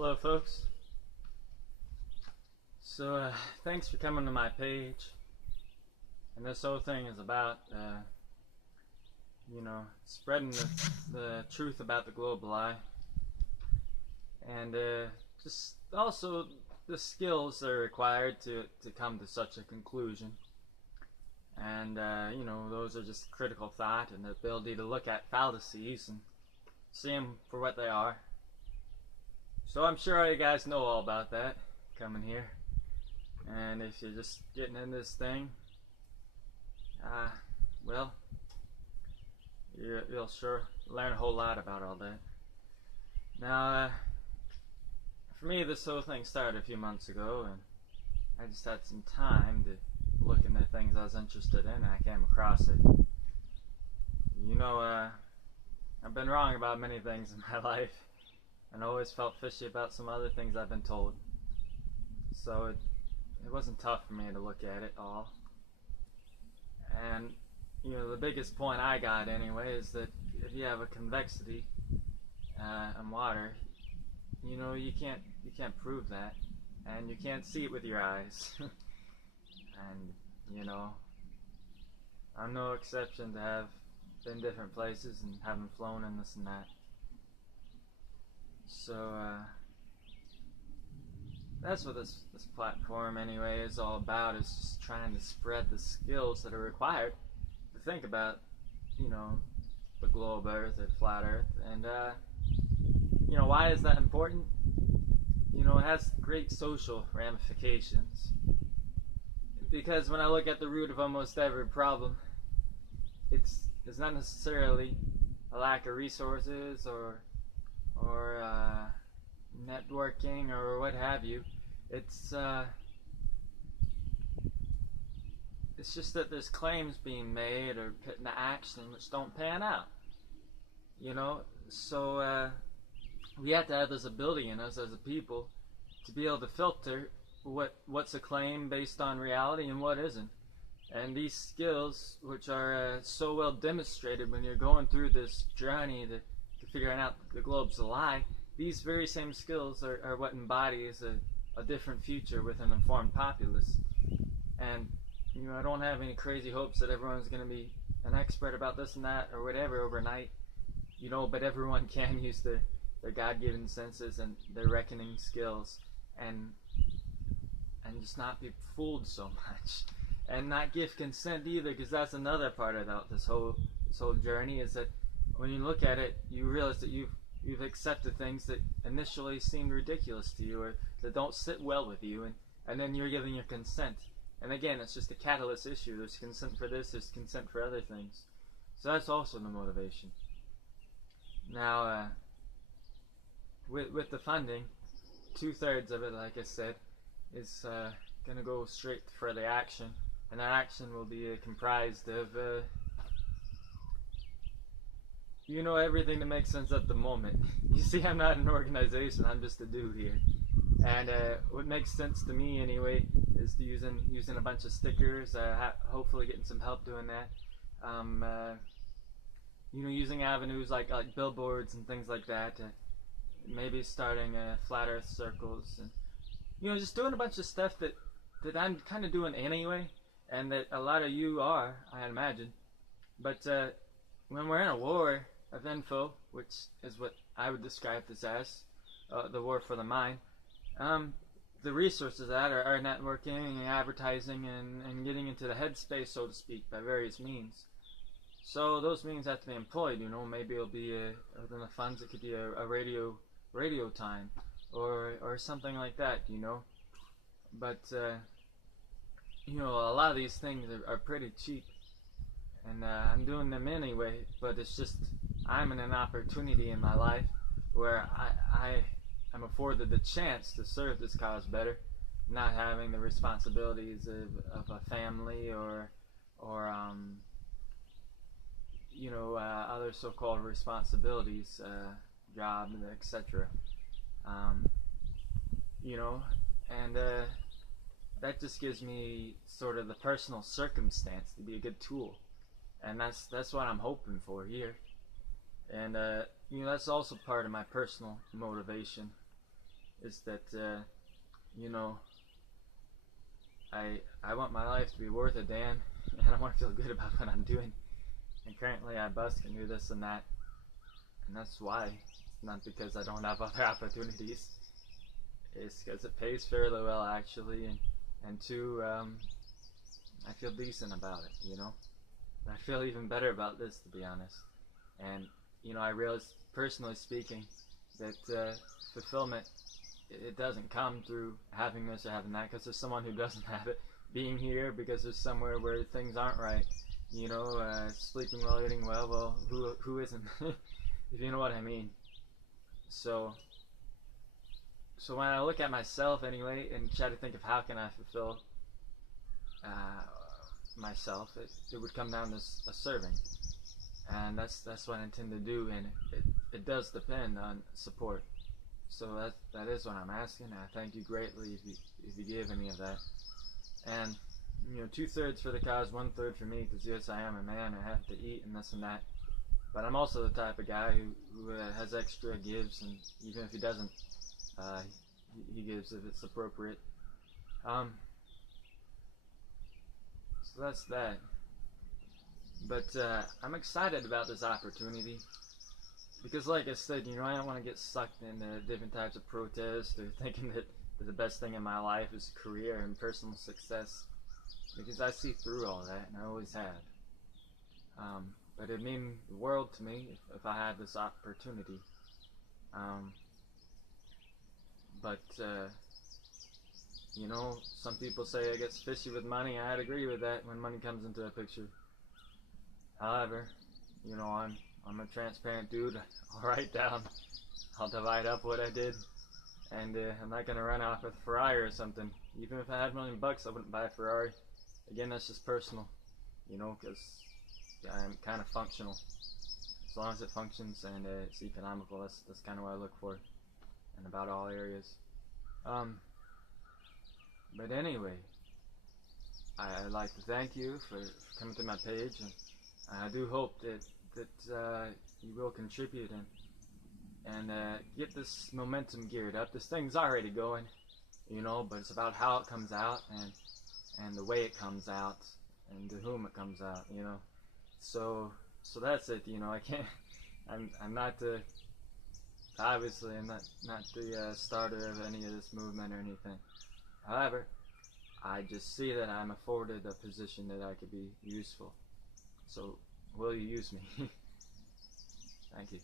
Hello, folks. So, thanks for coming to my page. And this whole thing is about, spreading the truth about the global lie. And just also the skills that are required to come to such a conclusion. And, those are just critical thought and the ability to look at fallacies and see them for what they are. So I'm sure all you guys know all about that coming here. And if you're just getting in this thing, you'll sure learn a whole lot about all that. Now, for me, this whole thing started a few months ago, and I just had some time to look into things I was interested in, and I came across it. I've been wrong about many things in my life, and always felt fishy about some other things I've been told. So it wasn't tough for me to look at it all. And the biggest point I got anyway is that if you have a convexity in water, you can't prove that, and you can't see it with your eyes. And I'm no exception to have been different places and having flown in this and that. So that's what this platform anyway is all about, is just trying to spread the skills that are required to think about, the globe earth and flat earth. And why is that important? It has great social ramifications. Because when I look at the root of almost every problem, it's not necessarily a lack of resources or networking or what have you. It's just that there's claims being made or put into action which don't pan out. So we have to have this ability in us as a people to be able to filter what's a claim based on reality and what isn't. And these skills, which are so well demonstrated when you're going through this journey to figuring out the globe's a lie, these very same skills are what embodies a different future with an informed populace. And I don't have any crazy hopes that everyone's going to be an expert about this and that or whatever overnight, but everyone can use their God-given senses and their reckoning skills and just not be fooled so much, and not give consent either, because that's another part about this whole journey, is that when you look at it, you realize that you've accepted things that initially seemed ridiculous to you or that don't sit well with you, and then you're giving your consent. And again, it's just a catalyst issue. There's consent for this, there's consent for other things. So that's also the motivation. Now, with the funding, 2/3 of it, like I said, is going to go straight for the action. And that action will be comprised of everything that makes sense at the moment. You see, I'm not an organization, I'm just a dude here. And what makes sense to me anyway is using a bunch of stickers, hopefully getting some help doing that. Using avenues like billboards and things like that. Maybe starting flat earth circles, and just doing a bunch of stuff that I'm kind of doing anyway, and that a lot of you are, I imagine. But when we're in a war of info, which is what I would describe this as, the war for the mind, the resources of that are networking and advertising and getting into the headspace, so to speak, by various means. So those means have to be employed. Maybe it'll be within the funds. It could be a radio time or something like that. But a lot of these things are pretty cheap, and I'm doing them anyway. But it's just I'm in an opportunity in my life where I'm afforded the chance to serve this cause better, not having the responsibilities of a family or other so-called responsibilities, job, etc. And that just gives me sort of the personal circumstance to be a good tool, and that's what I'm hoping for here. And that's also part of my personal motivation is that you know, I want my life to be worth a damn, and I want to feel good about what I'm doing. And currently, I busk and do this and that, and that's why. It's not because I don't have other opportunities. It's because it pays fairly well, actually, and two, I feel decent about it. You know, I feel even better about this, to be honest. And you know, I realize, personally speaking, that fulfillment, it doesn't come through having this or having that, because there's someone who doesn't have it. Being here because there's somewhere where things aren't right. You know, sleeping well, eating well. Well, who isn't? If you know what I mean. So when I look at myself anyway and try to think of how can I fulfill myself, it would come down to a serving, and that's what I intend to do, and it does depend on support. So that is what I'm asking. I thank you greatly if you give any of that. And you know, 2/3 for the cause, 1/3 for me, because yes, I am a man. I have to eat and this and that. But I'm also the type of guy who has extra, gives, and even if he doesn't, he gives if it's appropriate. So that's that. But I'm excited about this opportunity because, like I said, you know, I don't want to get sucked into different types of protest or thinking that the best thing in my life is career and personal success, because I see through all that, and I always have. But it'd mean the world to me if I had this opportunity. But you know, some people say it gets fishy with money. I'd agree with that when money comes into a picture. However, you know, I'm a transparent dude. I'll write down, I'll divide up what I did, and I'm not gonna run off with a Ferrari or something. Even if I had $1 million, I wouldn't buy a Ferrari. Again, that's just personal, you know, because I'm kind of functional. As long as it functions and it's economical, that's kind of what I look for in about all areas. But anyway, I'd like to thank you for coming to my page, and I do hope that you will contribute and get this momentum geared up. This thing's already going, you know, but it's about how it comes out and the way it comes out and to whom it comes out, you know. So that's it, you know. I can't. I'm not the. Obviously, I'm not the starter of any of this movement or anything. However, I just see that I'm afforded a position that I could be useful. So, will you use me? Thank you.